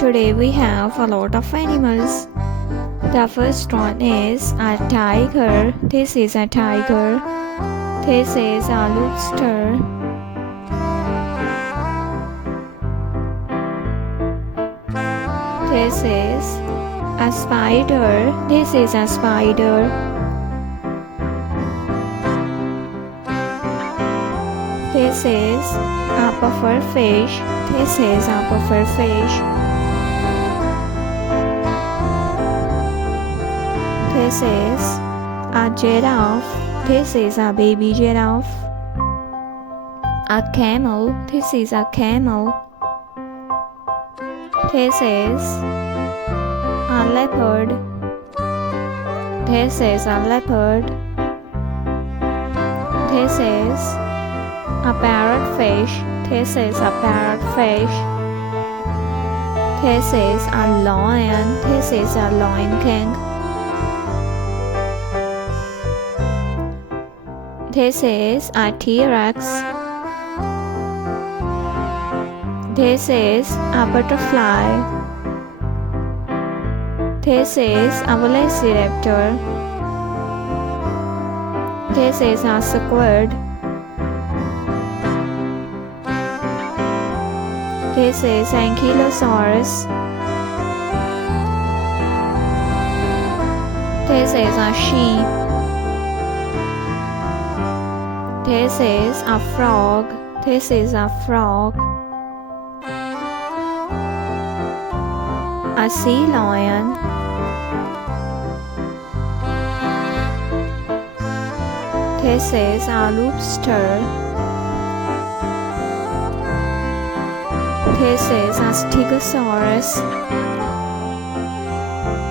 today we have a lot of animals. The first one is a tiger. This is a tiger. This is a lobster. This is a spider. This is a spider. This is a puffer fish. This is a puffer fish. This is a giraffe. This is a baby giraffe. A camel. This is a camel. This is a leopard. This is a leopard. This is a parrotfish. This is a parrotfish. This is a lion. This is a lion king. This is a T-Rex. This is a butterfly. This is a velociraptor. This is a squid. This is ankylosaurus. This is a sheep. This is a frog. This is a frog. A sea lion. This is a lobster. This is a stegosaurus.